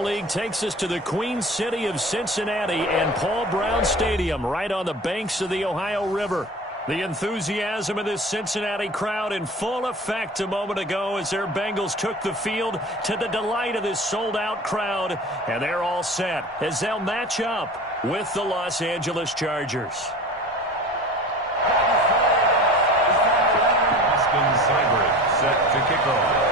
League takes us to the Queen City of Cincinnati and Paul Brown Stadium right on the banks of the Ohio River. The enthusiasm of this Cincinnati crowd in full effect a moment ago as their Bengals took the field to the delight of this sold-out crowd. And they're all set as they'll match up with the Los Angeles Chargers. Set to kick off.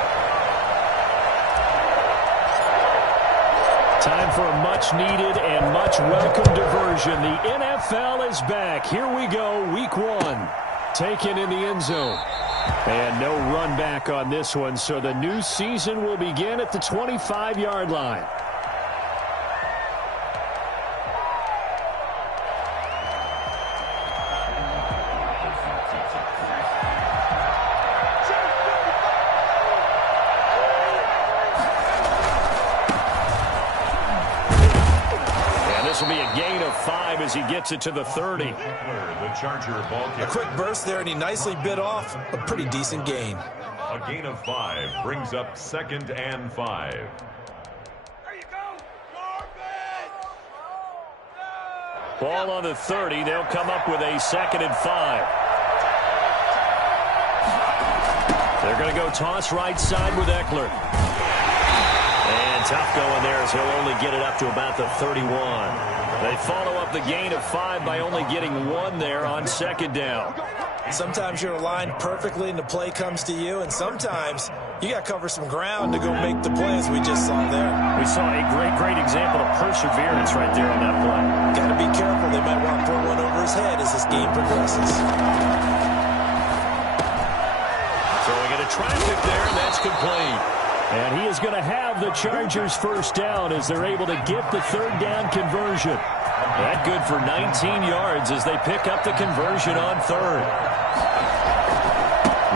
Time for a much-needed and much-welcome diversion. The NFL is back. Here we go, week one. Taken in the end zone. And no run back on this one, so the new season will begin at the 25-yard line. This will be a gain of 5 as he gets it to the 30. A quick burst there, and he nicely bit off a pretty decent gain. A gain of 5 brings up 2nd and 5. There you go. Ball on the 30. They'll come up with a 2nd and 5. They're going to go toss right side with Eckler. And tough going there as he'll only get it up to about the 31. They follow up the gain of 5 by only getting 1 there on 2nd down. Sometimes you're aligned perfectly and the play comes to you, and sometimes you got to cover some ground to go make the play as we just saw there. We saw a great example of perseverance right there on that play. Got to be careful. They might want to throw one over his head as this game progresses. Throwing it a traffic there, and that's complete. And he is going to have the Chargers first down as they're able to get the 3rd down conversion. That good for 19 yards as they pick up the conversion on 3rd.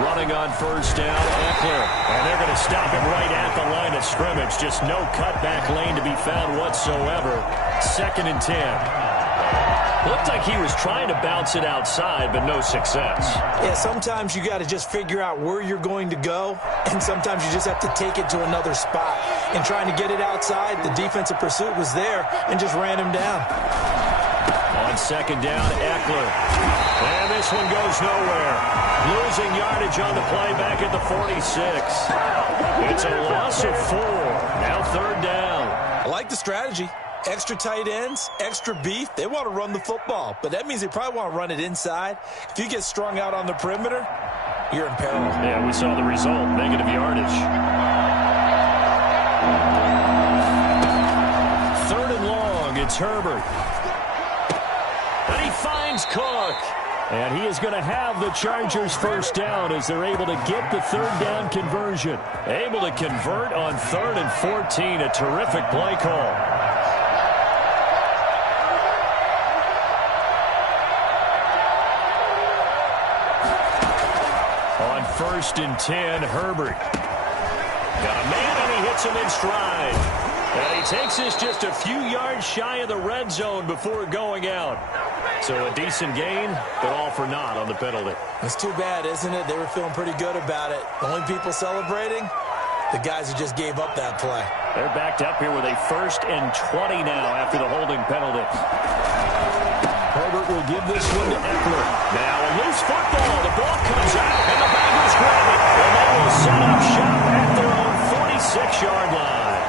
Running on 1st down, Eckler. And they're going to stop him right at the line of scrimmage. Just no cutback lane to be found whatsoever. 2nd and 10. Looked like he was trying to bounce it outside, but no success. Yeah, sometimes you got to just figure out where you're going to go, and sometimes you just have to take it to another spot. And trying to get it outside, the defensive pursuit was there and just ran him down. On 2nd down, Eckler. And this one goes nowhere. Losing yardage on the play back at the 46. It's a loss of 4. Now 3rd down. I like the strategy. Extra tight ends, extra beef. They want to run the football, but that means they probably want to run it inside. If you get strung out on the perimeter, you're in peril. Yeah, we saw the result. Negative yardage. 3rd and long. It's Herbert. And he finds Cook. And he is going to have the Chargers first down as they're able to get the 3rd down conversion. Able to convert on 3rd and 14. A terrific play call. On 1st and 10, Herbert. Got a man, and he hits him in stride. And he takes this just a few yards shy of the red zone before going out. So a decent gain, but all for naught on the penalty. It's too bad, isn't it? They were feeling pretty good about it. The only people celebrating, the guys who just gave up that play. They're backed up here with a 1st and 20 now after the holding penalty. Herbert will give this one to Eckler. Now a loose football. The ball comes out, and the Bengals grab it. And they will set up shop at their own 46-yard line.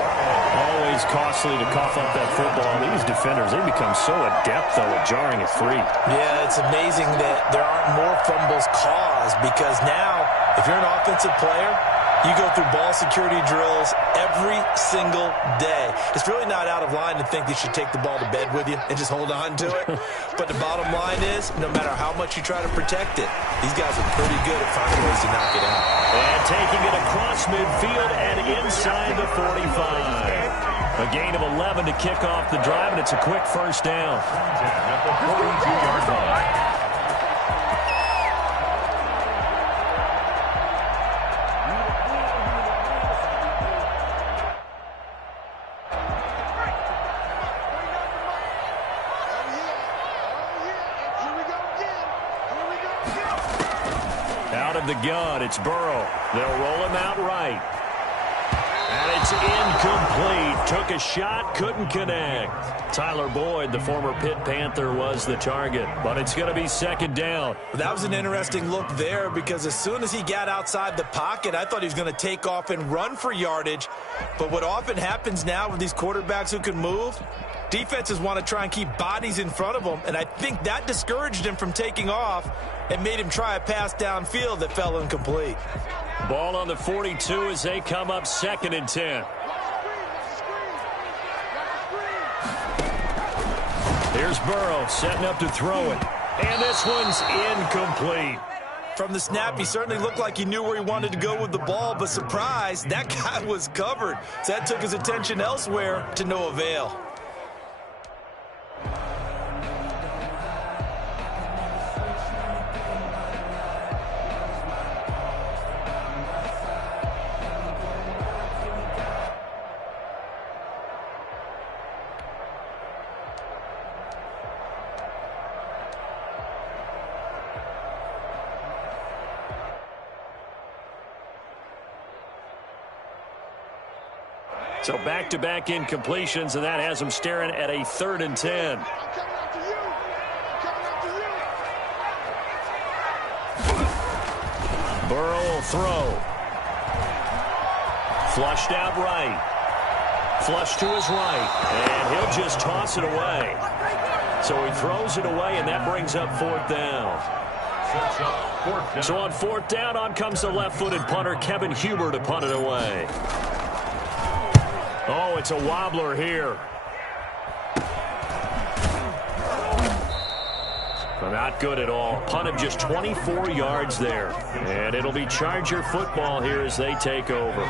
Always costly to cough up that football. These defenders, they become so adept, though, at jarring it free. Yeah, it's amazing that there aren't more fumbles caused because now, if you're an offensive player, you go through ball security drills every single day. It's really not out of line to think you should take the ball to bed with you and just hold on to it. But the bottom line is, no matter how much you try to protect it, these guys are pretty good at finding ways to knock it out. And taking it across midfield and inside the 45. A gain of 11 to kick off the drive, and it's a quick first down. At the 42-yard line. Out of the gun, it's Burrow. They'll roll him out right. And it's incomplete. Took a shot, couldn't connect. Tyler Boyd, the former Pitt Panther, was the target, but it's going to be second down. That was an interesting look there because as soon as he got outside the pocket, I thought he was going to take off and run for yardage. But what often happens now with these quarterbacks who can move, defenses want to try and keep bodies in front of them, and I think that discouraged him from taking off and made him try a pass downfield that fell incomplete. Ball on the 42 as they come up 2nd and 10. Here's Burrow setting up to throw it. And this one's incomplete. From the snap, he certainly looked like he knew where he wanted to go with the ball, but surprise, that guy was covered. So that took his attention elsewhere to no avail. So back-to-back incompletions, and that has him staring at a 3rd and 10. Burrow will throw. Flushed out right. Flush to his right. And he'll just toss it away. So he throws it away, and that brings up 4th down. So on 4th down, on comes the left-footed punter, Kevin Huber, to punt it away. Oh, it's a wobbler here. Not good at all. Punt of just 24 yards there. And it'll be Charger football here as they take over.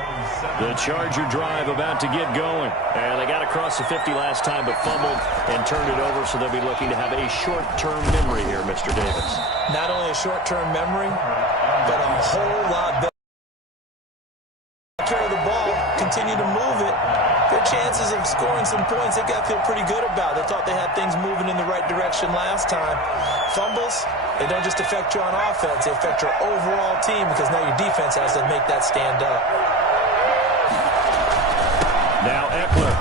The Charger drive about to get going. And they got across the 50 last time but fumbled and turned it over, so they'll be looking to have a short-term memory here, Mr. Davis. Not only a short-term memory, but a whole lot better. Take care of the ball, continue to move it. Their chances of scoring some points, they got to feel pretty good about. They thought they had things moving in the right direction last time. Fumbles, they don't just affect you on offense, they affect your overall team because now your defense has to make that stand up. Now Eckler.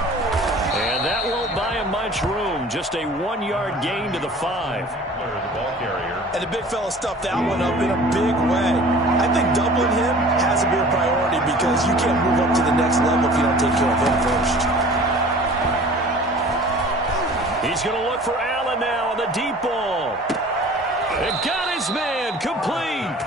And that won't buy him much room. Just a 1-yard gain to the 5. The ball carrier. And the big fella stuffed that one up in a big way. I think doubling him has to be a priority because you can't move up to the next level if you don't take care of him first. He's going to look for Allen now on the deep ball. And got his man complete.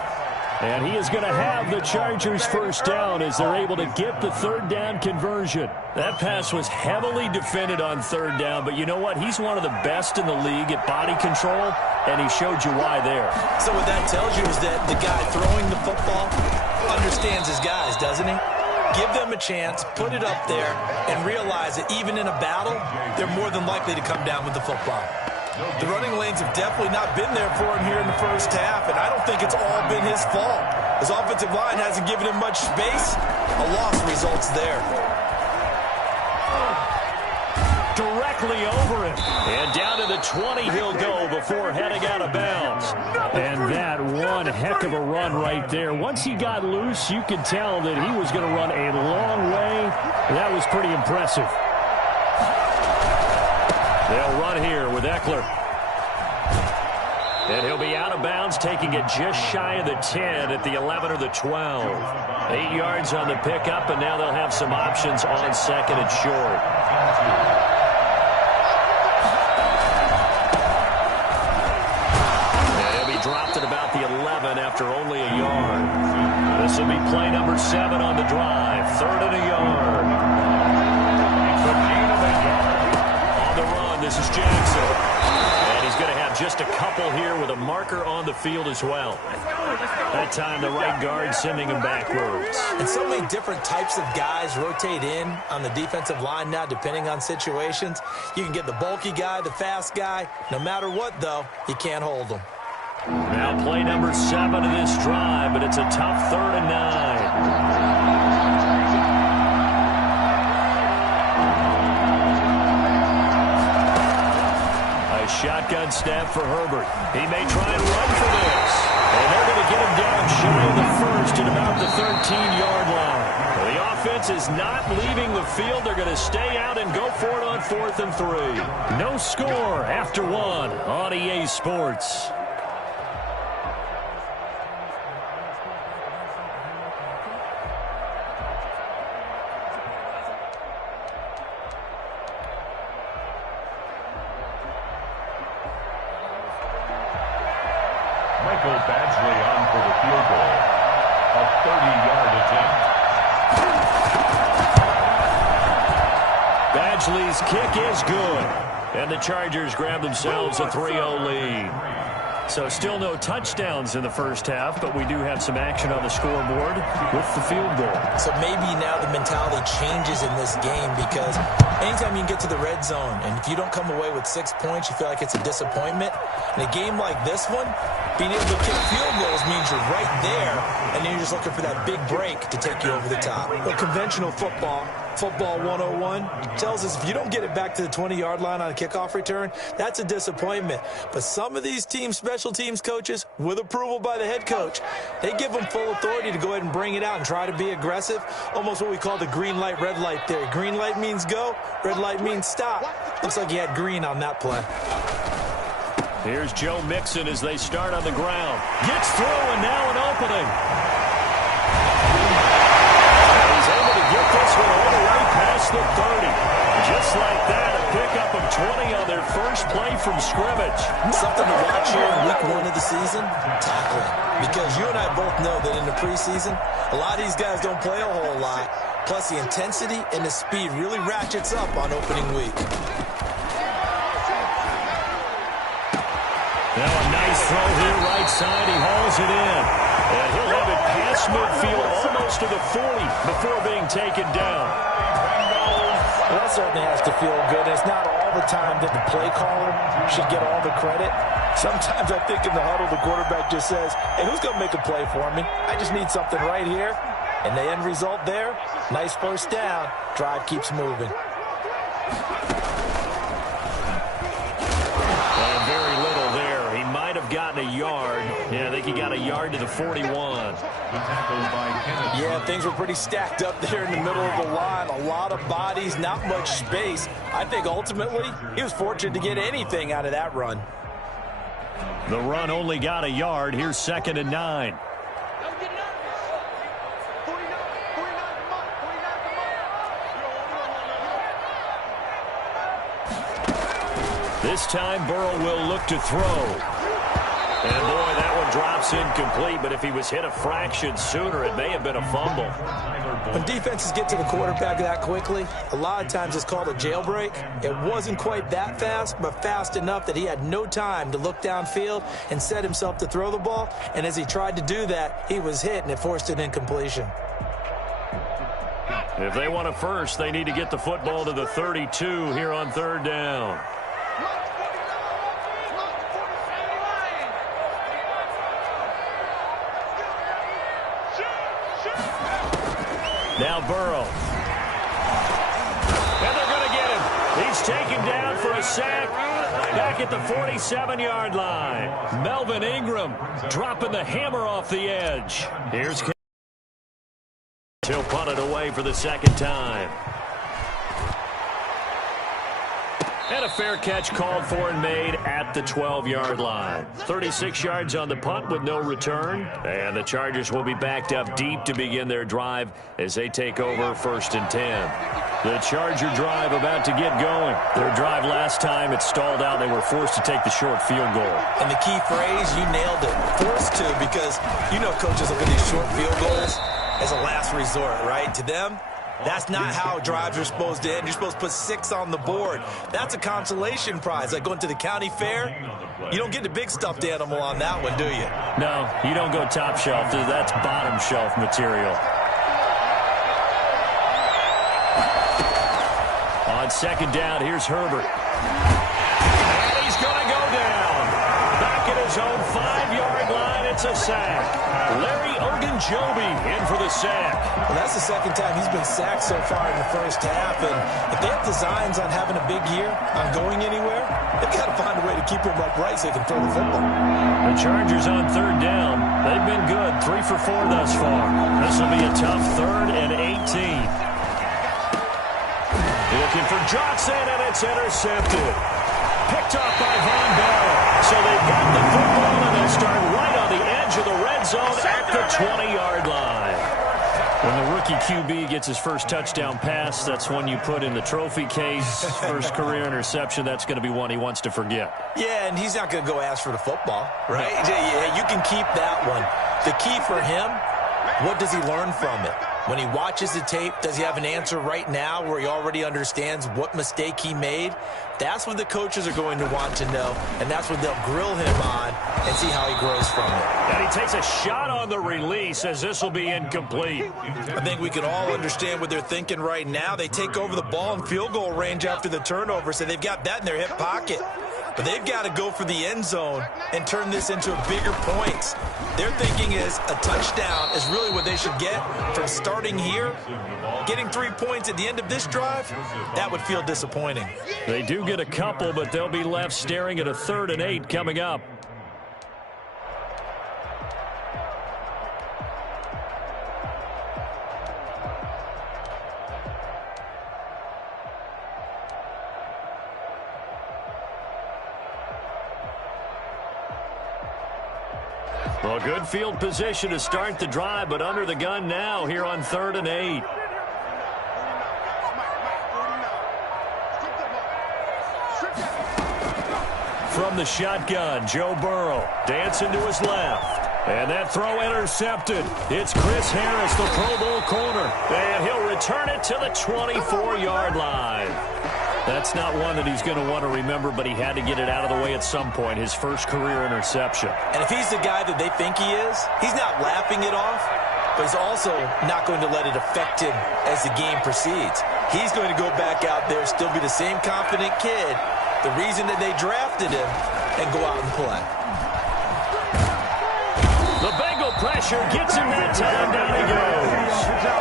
And he is going to have the Chargers first down as they're able to get the 3rd down conversion. That pass was heavily defended on 3rd down, but you know what? He's one of the best in the league at body control, and he showed you why there. So what that tells you is that the guy throwing the football understands his guys, doesn't he? Give them a chance, put it up there, and realize that even in a battle, they're more than likely to come down with the football. The running lanes have definitely not been there for him here in the first half, and I don't think it's all been his fault. His offensive line hasn't given him much space. A loss results there. Directly over him. And down to the 20 he'll go before heading out of bounds. And that one heck of a run right there. Once he got loose, you could tell that he was going to run a long way. That was pretty impressive. They'll run here with Eckler. And he'll be out of bounds, taking it just shy of the 10 at the 11 or the 12. 8 yards on the pickup, and now they'll have some options on 2nd and short. And he'll be dropped at about the 11 after only a yard. This will be play number 7 on the drive. 3rd and a yard. This is Jackson. And he's going to have just a couple here with a marker on the field as well. That time the right guard sending him backwards. And so many different types of guys rotate in on the defensive line now depending on situations. You can get the bulky guy, the fast guy. No matter what, though, you can't hold them. Now play number 7 of this drive, but it's a tough 3rd and 9. Shotgun snap for Herbert. He may try and run for this. And they're going to get him down shy of the 1st at about the 13-yard line. The offense defense is not leaving the field. They're going to stay out and go for it on 4th and 3. No score after 1 on EA Sports. Badgley on for the field goal. A 30-yard attempt. Badgley's kick is good. And the Chargers grab themselves a 3-0 lead. So still no touchdowns in the first half, but we do have some action on the scoreboard with the field goal. So maybe now the mentality changes in this game because anytime you can get to the red zone, and if you don't come away with 6 points, you feel like it's a disappointment. In a game like this one, being able to kick field goals means you're right there, and then you're just looking for that big break to take you over the top. Well, conventional football 101, tells us if you don't get it back to the 20-yard line on a kickoff return, that's a disappointment. But some of these teams, special teams coaches, with approval by the head coach, they give them full authority to go ahead and bring it out and try to be aggressive, almost what we call the green light, red light theory. Green light means go, red light means stop. Looks like he had green on that play. Here's Joe Mixon as they start on the ground. Gets through, and now an opening. He's able to get this one all the way past the 30. Just like that, a pickup of 20 on their first play from scrimmage. Something to watch here in week 1 of the season, tackling. Because you and I both know that in the preseason, a lot of these guys don't play a whole lot. Plus, the intensity and the speed really ratchets up on opening week. Now a nice throw here, right side. He hauls it in. And he'll have it past midfield, almost to the 40, before being taken down. Well, that certainly has to feel good. It's not all the time that the play caller should get all the credit. Sometimes I think in the huddle, the quarterback just says, hey, who's going to make a play for me? I just need something right here. And the end result there, nice first down. Drive keeps moving. Gotten a yard. Yeah, I think he got a yard to the 41. Yeah, things were pretty stacked up there in the middle of the line. A lot of bodies, not much space. I think ultimately he was fortunate to get anything out of that run. The run only got a yard. Here's 2nd and 9. This time Burrow will look to throw. And, boy, that one drops incomplete, but if he was hit a fraction sooner, it may have been a fumble. When defenses get to the quarterback that quickly, a lot of times it's called a jailbreak. It wasn't quite that fast, but fast enough that he had no time to look downfield and set himself to throw the ball. And as he tried to do that, he was hit, and it forced an incompletion. If they want a first, they need to get the football to the 32 here on 3rd down. Now Burrow. And they're going to get him. He's taken down for a sack back at the 47-yard line. Melvin Ingram dropping the hammer off the edge. Here's he'll punt it away for the 2nd time. And a fair catch called for and made at the 12-yard line. 36 yards on the punt with no return. And the Chargers will be backed up deep to begin their drive as they take over 1st and 10. The Charger drive about to get going. Their drive last time, it stalled out. They were forced to take the short field goal. And the key phrase, you nailed it. Forced to, because you know coaches look at these short field goals as a last resort, right? To them, that's not how drives are supposed to end. You're supposed to put 6 on the board. That's a consolation prize. Like going to the county fair, you don't get the big stuffed animal on that one, do you? No, you don't go top shelf. That's bottom shelf material. On 2nd down, here's Herbert. And he's going to go down. Back at his own 5-yard line, it's a sack. Larry Ogunjobi in for the sack. Well, that's the 2nd time he's been sacked so far in the first half. And if they have designs on having a big year, on going anywhere, they've got to find a way to keep him upright so they can throw the football. The Chargers on 3rd down. They've been good. 3 for 4 thus far. This will be a tough 3rd and 18. looking for Johnson, and it's intercepted. Picked off by Von Bell. So they've got the football, and they'll start right on the edge of the red zone at the 20-yard line. When the rookie QB gets his first touchdown pass, that's one you put in the trophy case. First career interception, that's going to be one he wants to forget. Yeah, and he's not going to go ask for the football, right? No. Yeah, you can keep that one. The key for him, what does he learn from it? When he watches the tape, does he have an answer right now where he already understands what mistake he made? That's what the coaches are going to want to know, and that's what they'll grill him on and see how he grows from it. And he takes a shot on the release as this will be incomplete. I think we can all understand what they're thinking right now. They take over the ball in field goal range after the turnover, so they've got that in their hip pocket. But they've got to go for the end zone and turn this into bigger points. Their thinking is a touchdown is really what they should get from starting here. Getting 3 points at the end of this drive, that would feel disappointing. They do get a couple, but they'll be left staring at a 3rd and 8 coming up. Well, good field position to start the drive, but under the gun now here on 3rd and 8. From the shotgun, Joe Burrow dancing to his left. And that throw intercepted. It's Chris Harris, the Pro Bowl corner. And he'll return it to the 24-yard line. That's not one that he's going to want to remember, but he had to get it out of the way at some point, his first career interception. And if he's the guy that they think he is, he's not laughing it off, but he's also not going to let it affect him as the game proceeds. He's going to go back out there, still be the same confident kid, the reason that they drafted him, and go out and play. The Bengal pressure gets him that time. Down he goes.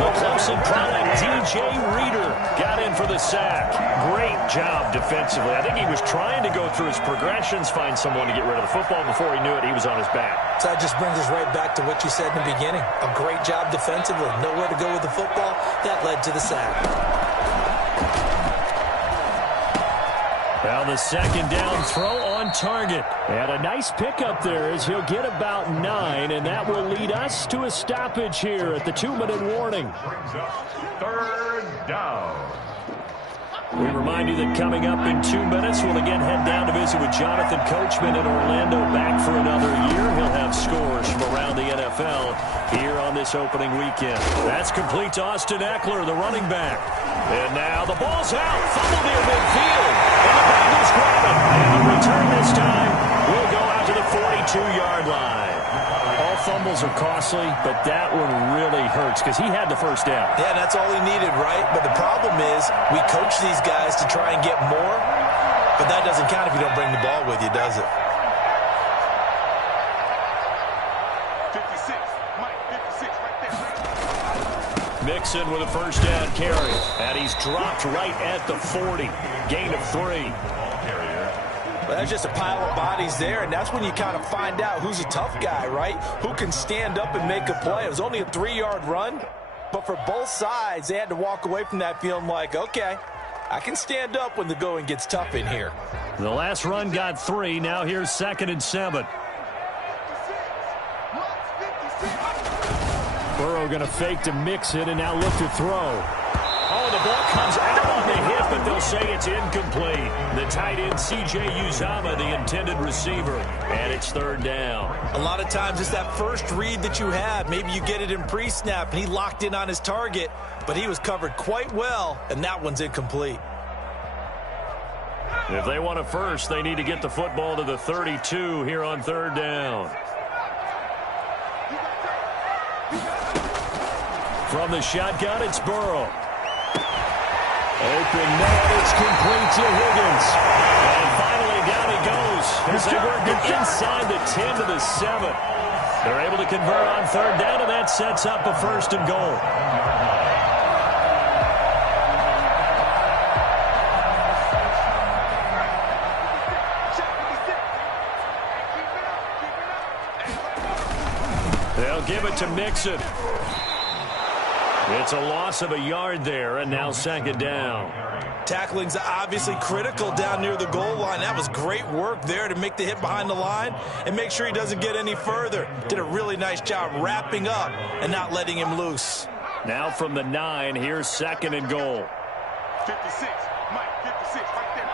The Clemson product, DJ Reader, got in for the sack. Great job defensively. I think he was trying to go through his progressions, find someone to get rid of the football. Before he knew it, he was on his back. So that just brings us right back to what you said in the beginning. A great job defensively. Nowhere to go with the football. That led to the sack. Now the second down throw on target. And a nice pickup there as he'll get about 9, and that will lead us to a stoppage here at the 2-minute warning. 3rd down. We remind you that coming up in 2 minutes, we'll again head down to visit with Jonathan Coachman in Orlando, back for another year. He'll have scores from around the NFL here on this opening weekend. That's complete to Austin Eckler, the running back. And now the ball's out, fumbled near midfield, and the Bengals grab it. And the return this time will go out to the 42-yard line. All fumbles are costly, but that one really hurts because he had the first down. Yeah, that's all he needed, right? But the problem is we coach these guys to try and get more, but that doesn't count if you don't bring the ball with you, does it? 56, Mike, 56 right there. Mixon with a first down carry, and he's dropped right at the 40. Gain of 3. Well, that's just a pile of bodies there, and that's when you kind of find out who's a tough guy, right? Who can stand up and make a play. It was only a 3-yard run, but for both sides, they had to walk away from that feeling like, okay, I can stand up when the going gets tough in here. The last run got 3. Now here's 2nd and 7. Burrow going to fake to Mixon and now look to throw. Oh, the ball comes out on the hit, but they'll say it's incomplete. The tight end, C.J. Uzomah, the intended receiver, and it's 3rd down. A lot of times it's that first read that you have. Maybe you get it in pre-snap, and he locked in on his target, but he was covered quite well, and that one's incomplete. If they want a first, they need to get the football to the 32 here on 3rd down. From the shotgun, it's Burrow. Open net, it's complete to Higgins. And finally down he goes as they work it inside the 10 to the 7. They're able to convert on 3rd down, and that sets up a 1st and goal. They'll give it to Mixon. It's a loss of a yard there, and now second down. Tackling's obviously critical down near the goal line. That was great work there to make the hit behind the line and make sure he doesn't get any further. Did a really nice job wrapping up and not letting him loose. Now from the 9, here's second and goal. 56, Mike, 56, right there.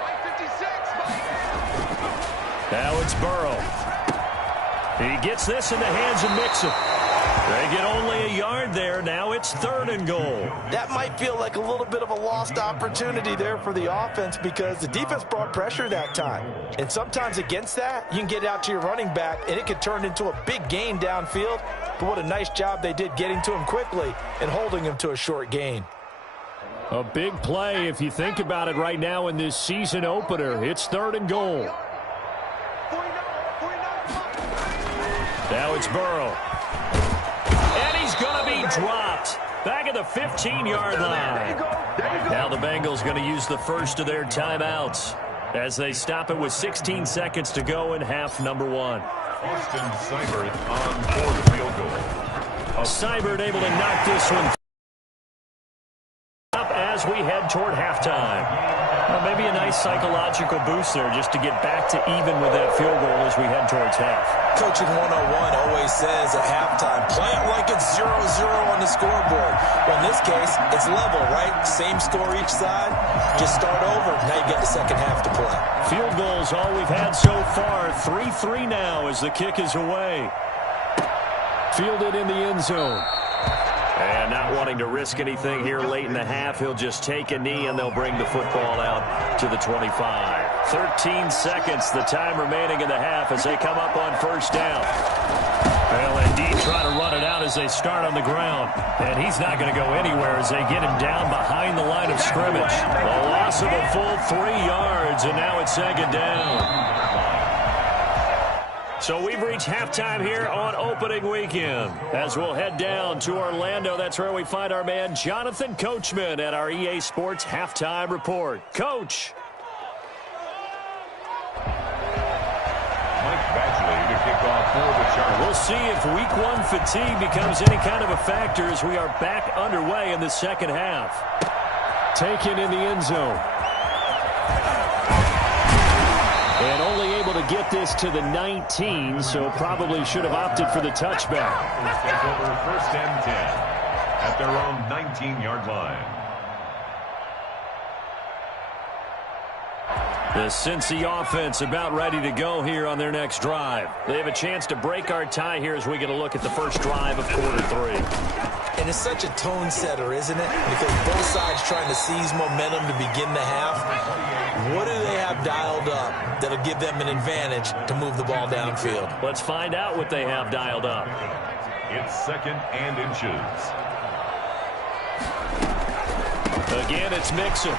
Mike, 56, Mike. Now it's Burrow. He gets this in the hands of Mixon. They get only a yard there. Now it's third and goal. That might feel like a little bit of a lost opportunity there for the offense because the defense brought pressure that time. And sometimes against that, you can get out to your running back, and it could turn into a big gain downfield. But what a nice job they did getting to him quickly and holding him to a short gain. A big play if you think about it right now in this season opener. It's third and goal. Now it's Burrow. And he's going to be dropped. Back at the 15-yard line. Now the Bengals going to use the first of their timeouts as they stop it with 16 seconds to go in half number 1. Austin Seibert on for the field goal. Seibert able to knock this one up as we head toward halftime. Well, maybe a nice psychological boost there just to get back to even with that field goal as we head towards half. Coaching 101 always says at halftime, play it like it's 0-0 on the scoreboard. Well, in this case, it's level, right? Same score each side. Just start over. Now you get the second half to play. Field goals all we've had so far. 3-3 now as the kick is away. Fielded in the end zone. And not wanting to risk anything here late in the half, he'll just take a knee and they'll bring the football out to the 25. 13 seconds, the time remaining in the half as they come up on first down. They'll indeed try to run it out as they start on the ground. And he's not going to go anywhere as they get him down behind the line of scrimmage. A loss of a full 3 yards, and now it's second down. So we've reached halftime here on opening weekend. As we'll head down to Orlando, that's where we find our man Jonathan Coachman at our EA Sports Halftime Report. Coach. Mike Badgley to kick off for the Chargers. We'll see if week 1 fatigue becomes any kind of a factor as we are back underway in the second half. Taken in the end zone. And only able to get this to the 19, so probably should have opted for the touchback. We'll take over first and 10 at their own 19-yard line. The Cincy offense about ready to go here on their next drive. They have a chance to break our tie here as we get a look at the first drive of quarter 3. And it's such a tone setter, isn't it? Because both sides trying to seize momentum to begin the half. What do they have dialed up that'll give them an advantage to move the ball downfield? Let's find out what they have dialed up. It's second and inches. Again, it's Mixon.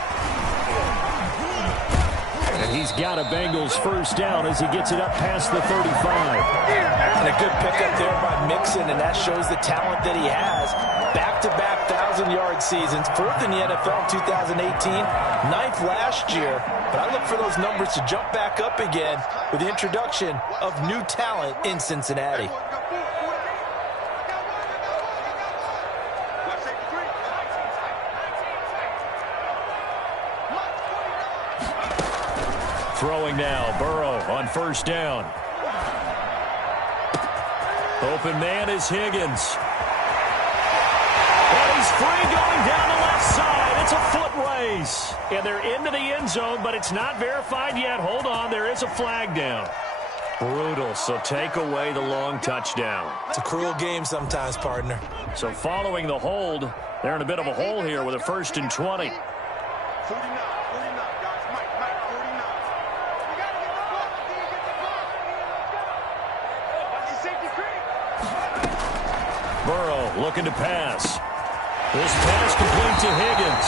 And he's got a Bengals first down as he gets it up past the 35. And a good pickup there by Mixon, and that shows the talent that he has. Back-to-back 1,000-yard seasons, 4th in the NFL in 2018, 9th last year. But I look for those numbers to jump back up again with the introduction of new talent in Cincinnati. Throwing now, Burrow on first down. Open man is Higgins. And he's free going down the left side. It's a foot race. And they're into the end zone, but it's not verified yet. Hold on, there is a flag down. Brutal, so take away the long touchdown. It's a cruel game sometimes, partner. So following the hold, they're in a bit of a hole here with a 1st and 20. 49, 49, guys. Mike, 49. You got to get the ball. You get the ball. Watch the safety creep. Burrow looking to pass. This pass complete to Higgins.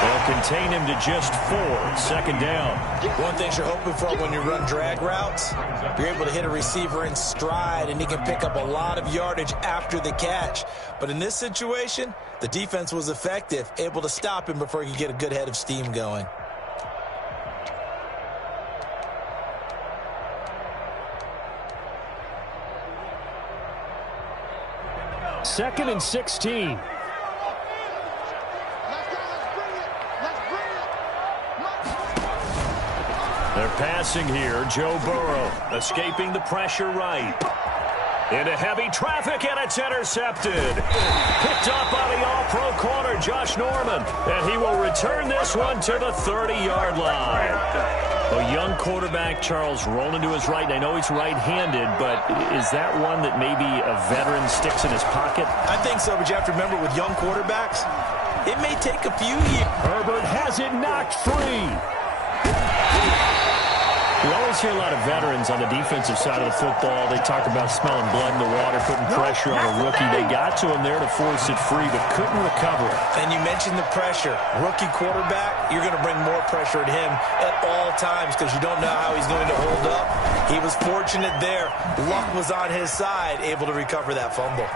They'll contain him to just 4. Second down. One thing you're hoping for when you run drag routes, you're able to hit a receiver in stride, and he can pick up a lot of yardage after the catch. But in this situation, the defense was effective, able to stop him before he could get a good head of steam going. 2nd and 16. They're passing here. Joe Burrow escaping the pressure right. Into heavy traffic, and it's intercepted. Picked up by the all-pro corner, Josh Norman. And he will return this one to the 30-yard line. A young quarterback, Charles, rolling to his right. And I know he's right-handed, but is that one that maybe a veteran sticks in his pocket? I think so, but you have to remember with young quarterbacks, it may take a few years. Herbert has it knocked free. We always hear a lot of veterans on the defensive side of the football. They talk about smelling blood in the water, putting pressure on a rookie. They got to him there to force it free, but couldn't recover it. And you mentioned the pressure. Rookie quarterback, you're going to bring more pressure at him at all times because you don't know how he's going to hold up. He was fortunate there. Luck was on his side, able to recover that fumble.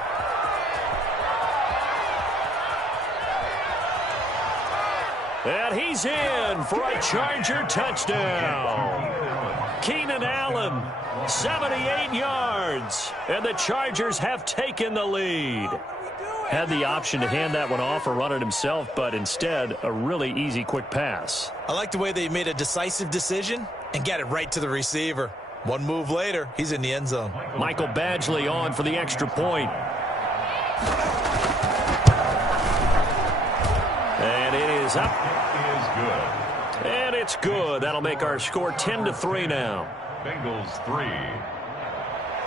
And he's in for a Charger touchdown. Keenan Allen, 78 yards, and the Chargers have taken the lead. Had the option to hand that one off or run it himself, but instead, a really easy, quick pass. I like the way they made a decisive decision and got it right to the receiver. One move later, he's in the end zone. Michael Badgley on for the extra point. And it is up. It is good. And it's good. That'll make our score 10-3 now. Bengals 3.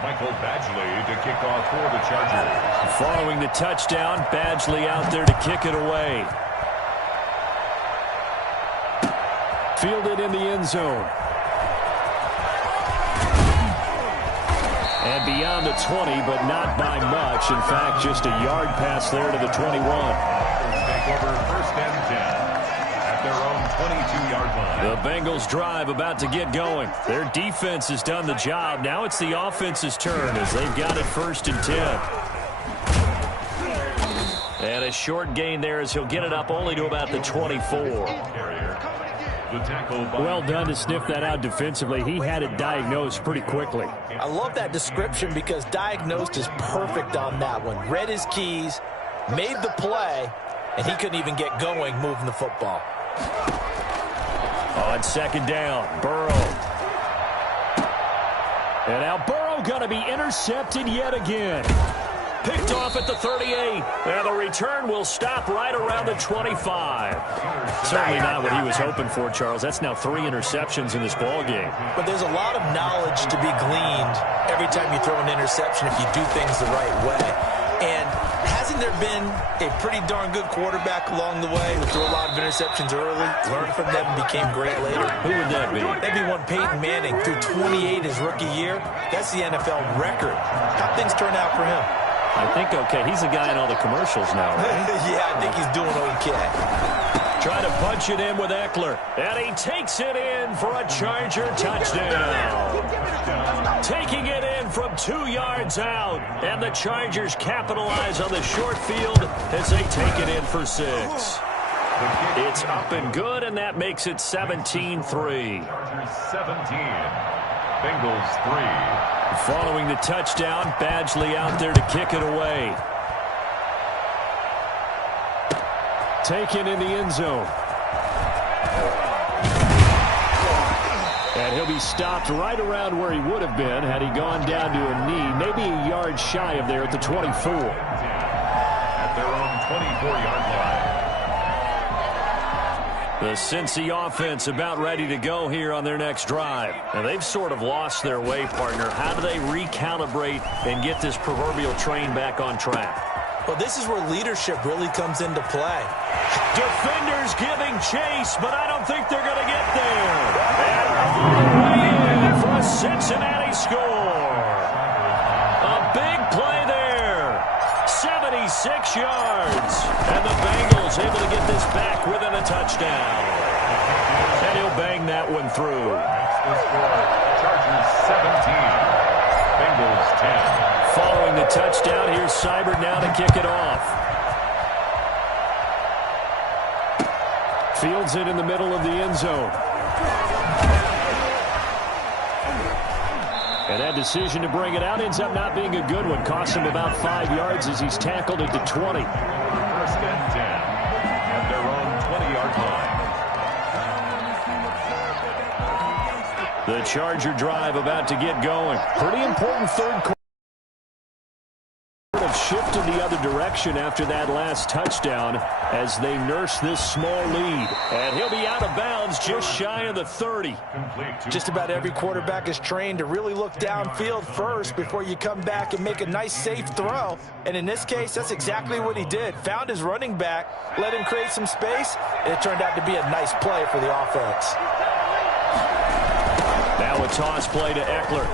Michael Badgley to kick off for the Chargers. Following the touchdown, Badgley out there to kick it away. Fielded in the end zone. And beyond the 20, but not by much. In fact, just a yard pass there to the 21. Take over 1st and 10 at their own 22-yard line. The Bengals drive about to get going. Their defense has done the job. Now it's the offense's turn as they've got it 1st and 10. And a short gain there as he'll get it up only to about the 24. Well done to sniff that out defensively. He had it diagnosed pretty quickly. I love that description because diagnosed is perfect on that one. Read his keys, made the play, and he couldn't even get going moving the football. On 2nd down, Burrow. And now Burrow going to be intercepted yet again. Picked off at the 38. And the return will stop right around the 25. Certainly not what he was hoping for, Charles. That's now 3 interceptions in this ball game. But there's a lot of knowledge to be gleaned every time you throw an interception if you do things the right way. And hasn't there been a pretty darn good quarterback along the way who threw a lot of interceptions early, learned from them, and became great later? Who would that be? That'd be one Peyton Manning threw 28 his rookie year. That's the NFL record. How'd things turn out for him? I think okay. He's the guy in all the commercials now, right? Yeah, I think he's doing okay. Try to punch it in with Eckler. And he takes it in for a Charger touchdown. Taking it in from 2 yards out. And the Chargers capitalize on the short field as they take it in for 6. It's up and good, and that makes it 17-3. Chargers 17. Bengals 3. Following the touchdown, Badgley out there to kick it away. Taken in the end zone. And he'll be stopped right around where he would have been had he gone down to a knee, maybe a yard shy of there at the 24. At their own 24-yard line. The Cincy offense about ready to go here on their next drive. Now, they've sort of lost their way, partner. How do they recalibrate and get this proverbial train back on track? Well, this is where leadership really comes into play. Defenders giving chase, but I don't think they're going to get there. And all the way in for a Cincinnati score. A big play there. 76 yards. And the Bengals able to get this back within a touchdown. And he'll bang that one through. The score, Chargers 17. Bengals 10. Following the touchdown, here's Seibert now to kick it off. Fields it in the middle of the end zone. And that decision to bring it out ends up not being a good one. Cost him about 5 yards as he's tackled at the 20. First and 10 at their own 20-yard line. The Charger drive about to get going. Pretty important third quarter. Shifted the other direction after that last touchdown as they nurse this small lead. And he'll be out of bounds just shy of the 30. Just about every quarterback is trained to really look downfield first before you come back and make a nice, safe throw. And in this case, that's exactly what he did. Found his running back, let him create some space, and it turned out to be a nice play for the offense. Now a toss play to Eckler.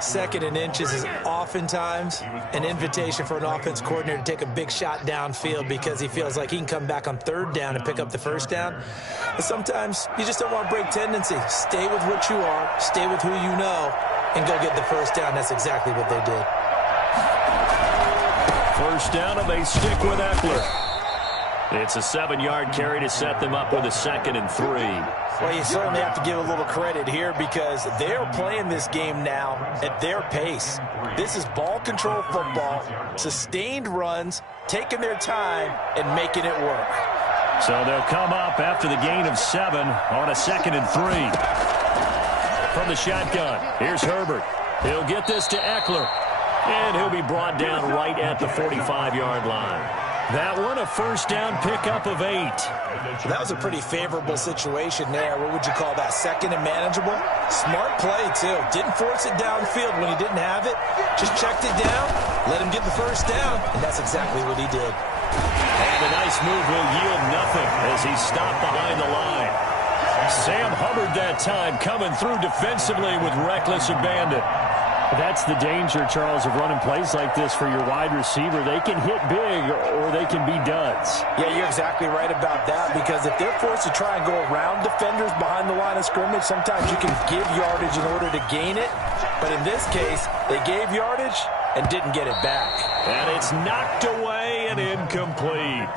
Second and inches is oftentimes an invitation for an offense coordinator to take a big shot downfield because he feels like he can come back on third down and pick up the first down. But sometimes you just don't want to break tendency. Stay with what you are, stay with who you know, and go get the first down. That's exactly what they did. First down, and they stick with Eckler. It's a 7-yard carry to set them up with a 2nd and 3. Well, you certainly have to give a little credit here because they're playing this game now at their pace. This is ball control football, sustained runs, taking their time, and making it work. So they'll come up after the gain of 7 on a 2nd and 3. From the shotgun, here's Herbert. He'll get this to Eckler, and he'll be brought down right at the 45-yard line. That one, a first down pickup of 8. That was a pretty favorable situation there. What would you call that? Second and manageable? Smart play, too. Didn't force it downfield when he didn't have it. Just checked it down, let him get the first down, and that's exactly what he did. And a nice move will yield nothing as he's stopped behind the line. Sam Hubbard that time coming through defensively with reckless abandon. That's the danger, Charles, of running plays like this for your wide receiver. They can hit big or they can be duds. Yeah, you're exactly right about that because if they're forced to try and go around defenders behind the line of scrimmage, sometimes you can give yardage in order to gain it. But in this case, they gave yardage and didn't get it back. And it's knocked away and incomplete.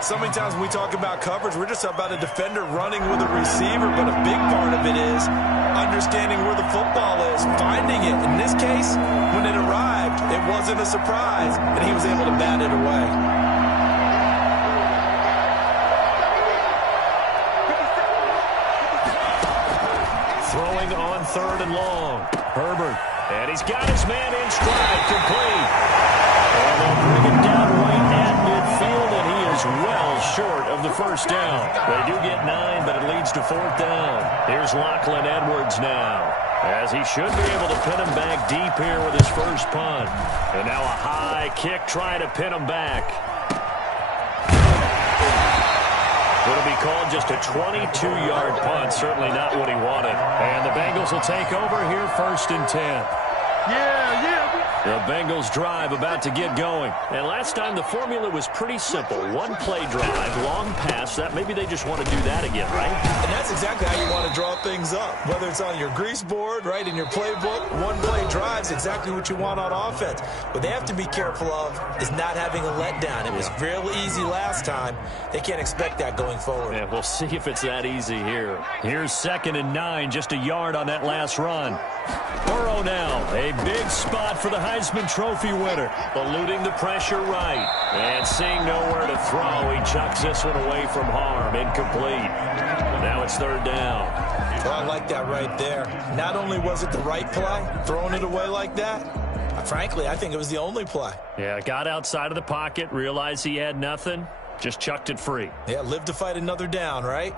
So many times when we talk about coverage, we're just about a defender running with a receiver, but a big part of it is understanding where the football is, finding it. In this case, when it arrived, it wasn't a surprise, and he was able to bat it away. Throwing on 3rd and long. Herbert, and he's got his man in stride, complete. And they'll bring him down right at midfield, and he is well short of the first down. They do get 9, but it leads to 4th down. Here's Lachlan Edwards now, as he should be able to pin him back deep here with his first punt. And now a high kick trying to pin him back. It'll be called just a 22-yard punt, certainly not what he wanted. And the Bengals will take over here 1st and 10. The Bengals drive about to get going. And last time the formula was pretty simple. One play drive, long pass. That maybe they just want to do that again, right? And that's exactly how you want to draw things up. Whether it's on your grease board, right, in your playbook, one play drive's exactly what you want on offense. What they have to be careful of is not having a letdown. It was real easy last time. They can't expect that going forward. Yeah, we'll see if it's that easy here. Here's 2nd and 9, just a yard on that last run. Burrow now, a big spot for the Heisman Trophy winner, eluding the pressure right, and seeing nowhere to throw, he chucks this one away from harm, incomplete. Now it's 3rd down. Well, I like that right there. Not only was it the right play, throwing it away like that, frankly, I think it was the only play. Yeah, got outside of the pocket, realized he had nothing, just chucked it free. Yeah, live to fight another down, right?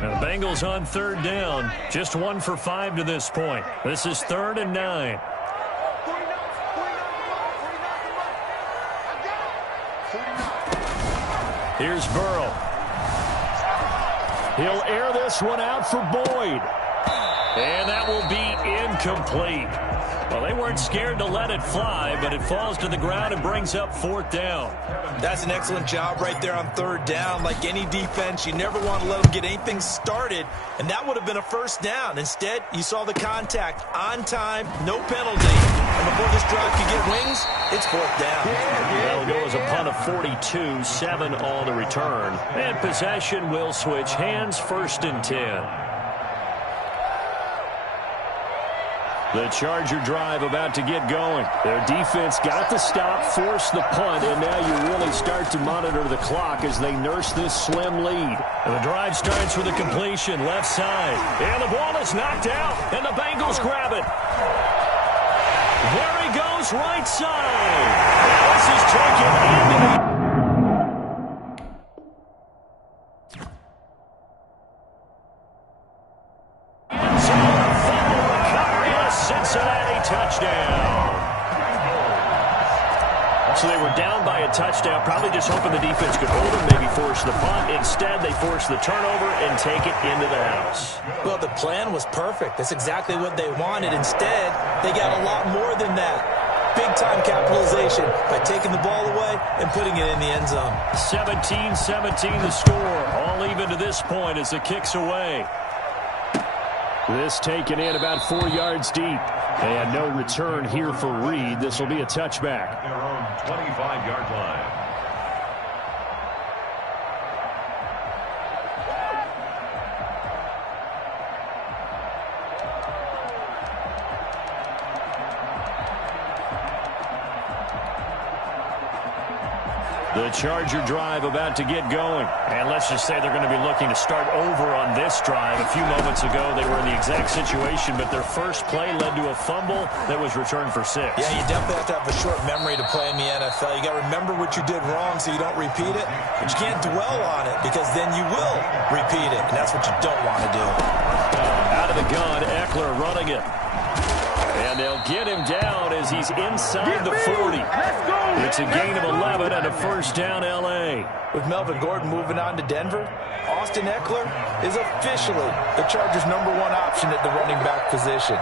Now the Bengals on 3rd down, just 1 for 5 to this point. This is 3rd and 9. Here's Burrow. He'll air this one out for Boyd. And that will be incomplete. Well, they weren't scared to let it fly, but it falls to the ground and brings up 4th down. That's an excellent job right there on 3rd down. Like any defense, you never want to let them get anything started, and that would have been a 1st down. Instead, you saw the contact on time, no penalty. And before this drive could get wings, it's 4th down. That'll go as a punt of 42, 7 on the return. And possession will switch hands, 1st and 10. The Charger drive about to get going. Their defense got the stop, forced the punt, and now you really start to monitor the clock as they nurse this slim lead. And the drive starts with a completion, left side. And the ball is knocked out, and the Bengals grab it. There he goes, right side. Now this is taken into the... Cincinnati touchdown. So they were down by a touchdown, probably just hoping the defense could hold them, maybe force the punt. Instead, they forced the turnover and take it into the house. Well, the plan was perfect. That's exactly what they wanted. Instead, they got a lot more than that. Big-time capitalization by taking the ball away and putting it in the end zone. 17-17 the score. All even to this point as the kick's away. This taken in about 4 yards deep. And no return here for Reed. This will be a touchback. Their own 25-yard line. The Charger drive about to get going. And let's just say they're going to be looking to start over on this drive. A few moments ago, they were in the exact situation, but their first play led to a fumble that was returned for 6. Yeah, you definitely have to have a short memory to play in the NFL. You got to remember what you did wrong so you don't repeat it, but you can't dwell on it because then you will repeat it, and that's what you don't want to do. Out of the gun, Eckler running it. And they'll get him down as he's inside the 40. It's a gain of 11 and a 1st down, L.A. With Melvin Gordon moving on to Denver, Austin Eckler is officially the Chargers' #1 option at the running back position.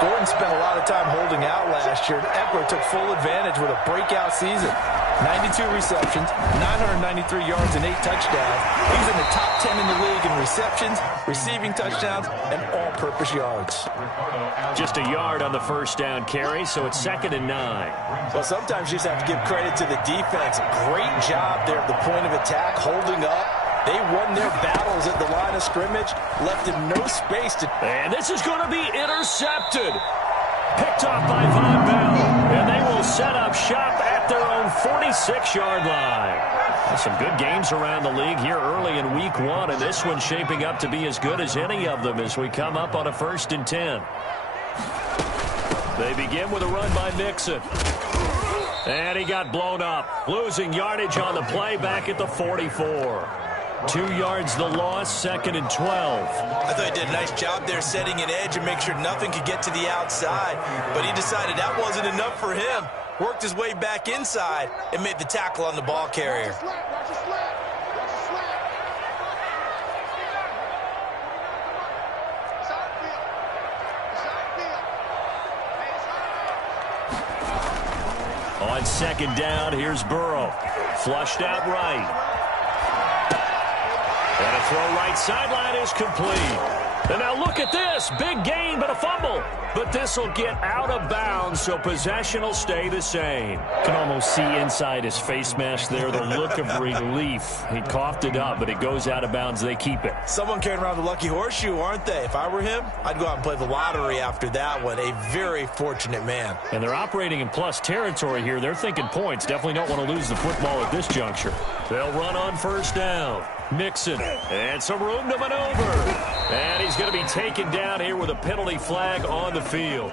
Gordon spent a lot of time holding out last year, and Eckler took full advantage with a breakout season. 92 receptions, 993 yards, and 8 touchdowns. He's in the top 10 in the league in receptions, receiving touchdowns, and all-purpose yards. Just a yard on the 1st down carry, so it's 2nd and 9. Well, sometimes you just have to give credit to the defense. Great job there at the point of attack, holding up. They won their battles at the line of scrimmage, left him no space to... And this is going to be intercepted. Picked off by Von Bell. And they will set up shop at their own 46-yard line. There's some good games around the league here early in week 1, and this one's shaping up to be as good as any of them as we come up on a 1st and 10. They begin with a run by Mixon. And he got blown up. Losing yardage on the play back at the 44. 2 yards the loss, 2nd and 12. I thought he did a nice job there setting an edge and make sure nothing could get to the outside. But he decided that wasn't enough for him. Worked his way back inside and made the tackle on the ball carrier. On 2nd down, here's Burrow. Flushed out right. And a throw right sideline is complete. And now look at this. Big gain, but a fumble. But this will get out of bounds, so possession will stay the same. Can almost see inside his face mask there the look of relief. He coughed it up, but it goes out of bounds. They keep it. Someone carrying around the lucky horseshoe, aren't they? If I were him, I'd go out and play the lottery after that one. A very fortunate man. And they're operating in plus territory here. They're thinking points. Definitely don't want to lose the football at this juncture. They'll run on 1st down. Mixon, and some room to maneuver. And he's going to be taken down here with a penalty flag on the field.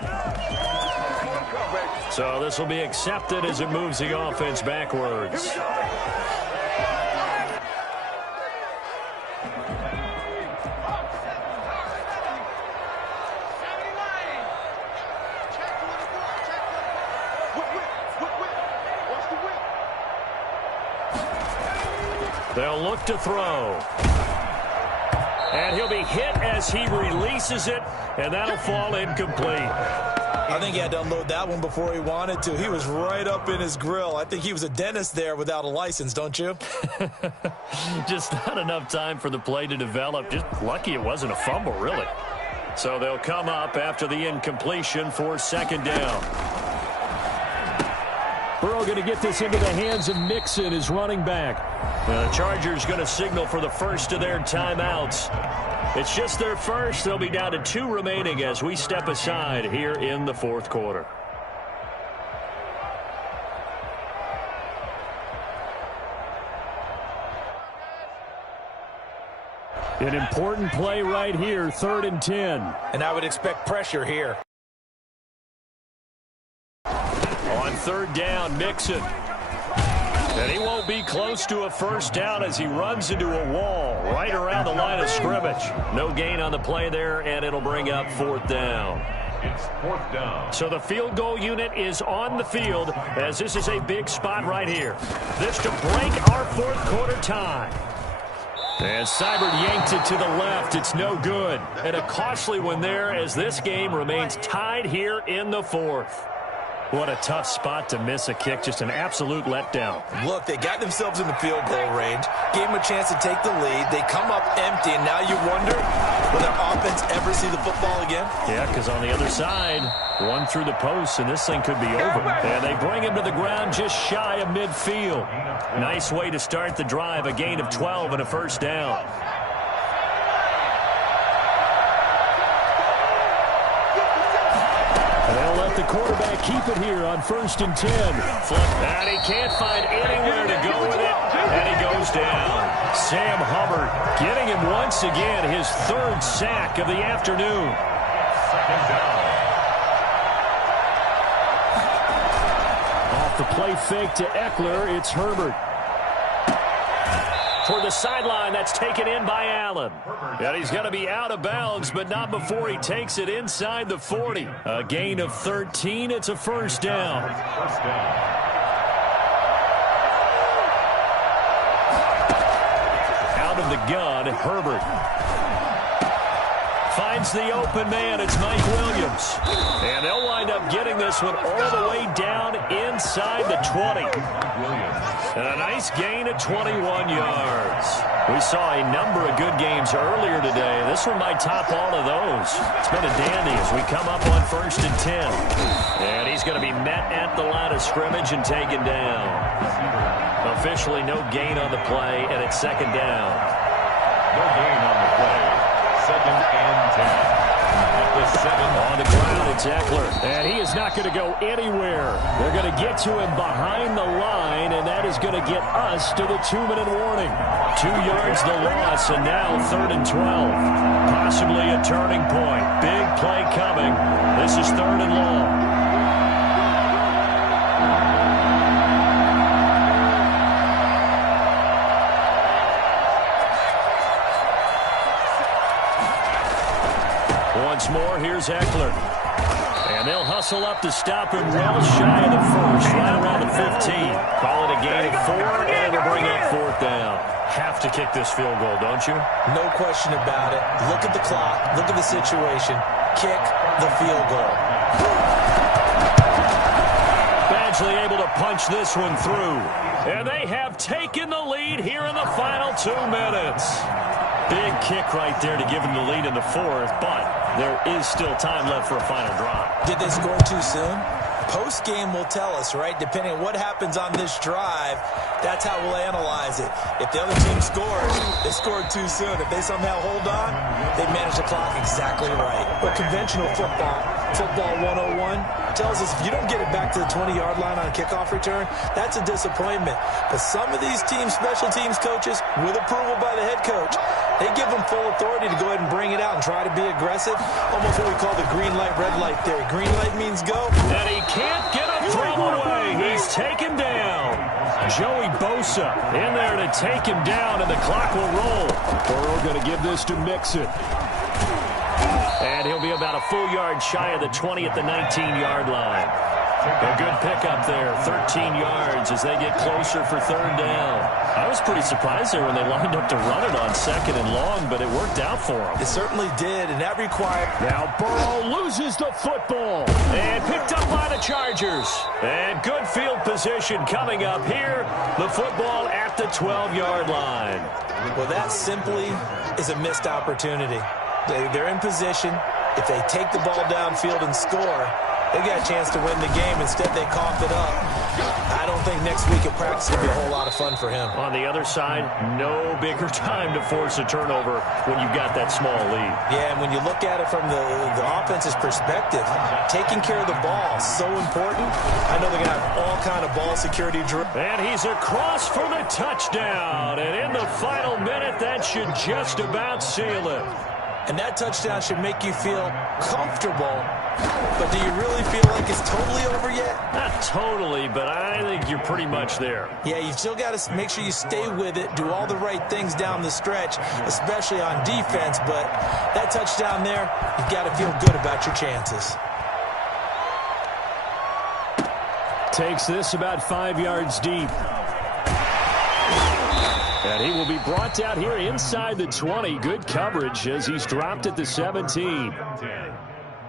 So this will be accepted as it moves the offense backwards. They'll look to throw. And he'll be hit as he releases it, and that'll fall incomplete. I think he had to unload that one before he wanted to. He was right up in his grill. I think he was a dentist there without a license, don't you? Just not enough time for the play to develop. Just lucky it wasn't a fumble, really. So they'll come up after the incompletion for second down. Burrow going to get this into the hands of Mixon, his running back. The Chargers going to signal for the first of their timeouts. It's just their first. They'll be down to 2 remaining as we step aside here in the fourth quarter. An important play right here, 3rd and 10. And I would expect pressure here. On 3rd down, Mixon. And he won't be close to a first down as he runs into a wall right around the line of scrimmage. No gain on the play there, and it'll bring up 4th down. It's 4th down. So the field goal unit is on the field as this is a big spot right here. This to break our fourth quarter tie. And Seibert yanked it to the left. It's no good. And a costly one there as this game remains tied here in the fourth. What a tough spot to miss a kick. Just an absolute letdown. Look, they got themselves in the field goal range, gave them a chance to take the lead. They come up empty, and now you wonder, will their offense ever see the football again? Yeah, because on the other side, one through the post, and this thing could be over. And they bring him to the ground just shy of midfield. Nice way to start the drive, a gain of 12 and a first down. They'll let the quarterback keep it here on 1st and 10. And he can't find anywhere to go with it, and he goes down. Sam Hubbard getting him once again, his 3rd sack of the afternoon. 2nd down. Off the play fake to Eckler, it's Herbert. Toward the sideline, that's taken in by Allen. And he's going to be out of bounds, but not before he takes it inside the 40. A gain of 13. It's a first down. First down. Out of the gun, Herbert. Finds the open man. It's Mike Williams. And they'll wind up getting this one all the way down inside the 20. And a nice gain of 21 yards. We saw a number of good games earlier today. This one might top all of those. It's been a dandy as we come up on 1st and 10. And he's going to be met at the line of scrimmage and taken down. Officially no gain on the play, and it's 2nd down. No gain on the play. 2nd and 10. At the 7. On the ground, it's Eckler. And he is not going to go anywhere. They're going to get to him behind the line, and that is going to get us to the 2-minute warning. 2 yards the loss, and now 3rd and 12. Possibly a turning point. Big play coming. This is 3rd and long. Once more, here's Eckler. And they'll hustle up to stop him well shy of the first, right around the 15. Call it a gain of 4, and it'll bring up 4th down. Have to kick this field goal, don't you? No question about it. Look at the clock. Look at the situation. Kick the field goal. Badgley able to punch this one through. And they have taken the lead here in the final 2 minutes. Big kick right there to give them the lead in the 4th, but there is still time left for a final drive. Did they score too soon? Post-game will tell us, right? Depending on what happens on this drive, that's how we'll analyze it. If the other team scores, they scored too soon. If they somehow hold on, they manage the clock exactly right. But conventional football 101, tells us if you don't get it back to the 20-yard line on a kickoff return, that's a disappointment. But some of these teams, special teams coaches, with approval by the head coach, they give them full authority to go ahead and bring it out and try to be aggressive. Almost what we call the green light, red light theory. Green light means go. And he can't get a throw away. He's taken down. Joey Bosa in there to take him down, and the clock will roll. Burrow going to give this to Mixon. And he'll be about a full yard shy of the 20 at the 19-yard line. A good pickup there, 13 yards as they get closer for third down. I was pretty surprised there when they lined up to run it on second and long, but it worked out for them. It certainly did, and that required... Now Burrow loses the football and picked up by the Chargers. And good field position coming up here. The football at the 12-yard line. Well, that simply is a missed opportunity. They're in position. If they take the ball downfield and score, they got a chance to win the game. Instead, they coughed it up. I don't think next week at practice will be a whole lot of fun for him. On the other side, no bigger time to force a turnover when you've got that small lead. Yeah, and when you look at it from the offense's perspective, taking care of the ball is so important. I know they're going to have all kind of ball security drills. And he's across for the touchdown. And in the final minute, that should just about seal it. And that touchdown should make you feel comfortable. But do you really feel like it's totally over yet? Not totally, but I think you're pretty much there. Yeah, you still got to make sure you stay with it, do all the right things down the stretch, especially on defense. But that touchdown there, you've got to feel good about your chances. Takes this about 5 yards deep. And he will be brought down here inside the 20. Good coverage as he's dropped at the 17.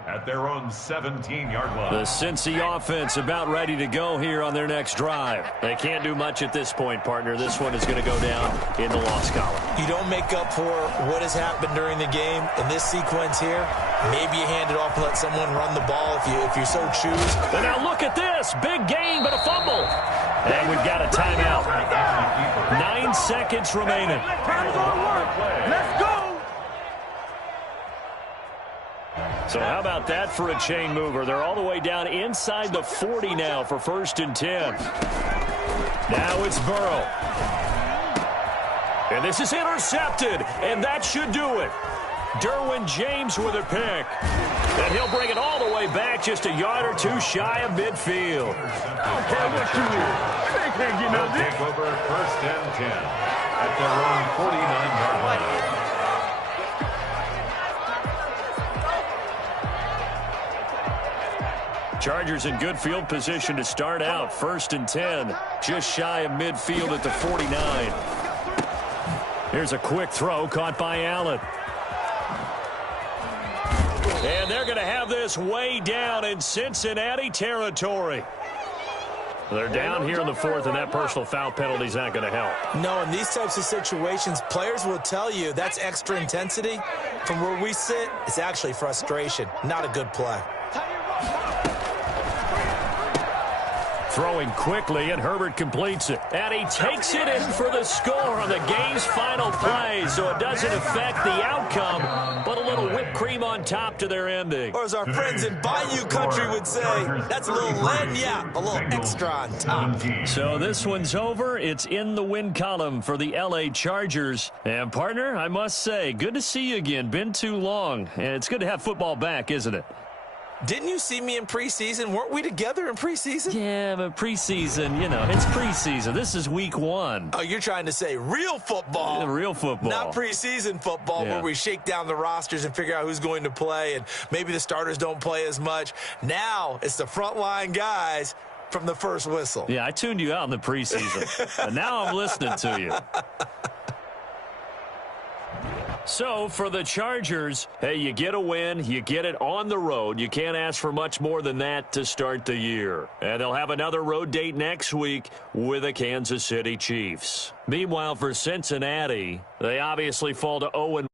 At their own 17-yard line. The Cincy offense about ready to go here on their next drive. They can't do much at this point, partner. This one is going to go down in the loss column. You don't make up for what has happened during the game. In this sequence here, maybe you hand it off and let someone run the ball if you so choose. And now look at this. Big gain, but a fumble. And we've got a timeout. 9 seconds remaining. Let's go. So how about that for a chain mover? They're all the way down inside the 40 now for 1st and 10. Now it's Burrow. And this is intercepted, and that should do it. Derwin James with a pick. And he'll bring it all the way back just a yard or two shy of midfield. They can't get They'll take over 1st and 10 at their own 49-yard line. Chargers in good field position to start out. 1st and 10, just shy of midfield at the 49. Here's a quick throw caught by Allen. And they're going to have this way down in Cincinnati territory. They're down here in the 4th, and that personal foul penalty is not going to help. No, in these types of situations, players will tell you that's extra intensity. From where we sit, it's actually frustration, not a good play. Throwing quickly, and Herbert completes it. And he takes it in for the score on the game's final play, so it doesn't affect the outcome, but a little whipped cream on top to their ending. Or as our friends in Bayou Country would say, that's a little lagniappe, a little extra on top. So this one's over. It's in the win column for the L.A. Chargers. And, partner, I must say, good to see you again. Been too long. And it's good to have football back, isn't it? Didn't you see me in preseason? Weren't we together in preseason? Yeah, but preseason, you know, it's preseason. This is week 1. Oh, you're trying to say real football. Yeah, real football. Not preseason football where we shake down the rosters and figure out who's going to play, and maybe the starters don't play as much. Now it's the frontline guys from the first whistle. Yeah, I tuned you out in the preseason. But now I'm listening to you. So, for the Chargers, hey, you get a win, you get it on the road. You can't ask for much more than that to start the year. And they'll have another road date next week with the Kansas City Chiefs. Meanwhile, for Cincinnati, they obviously fall to 0-1.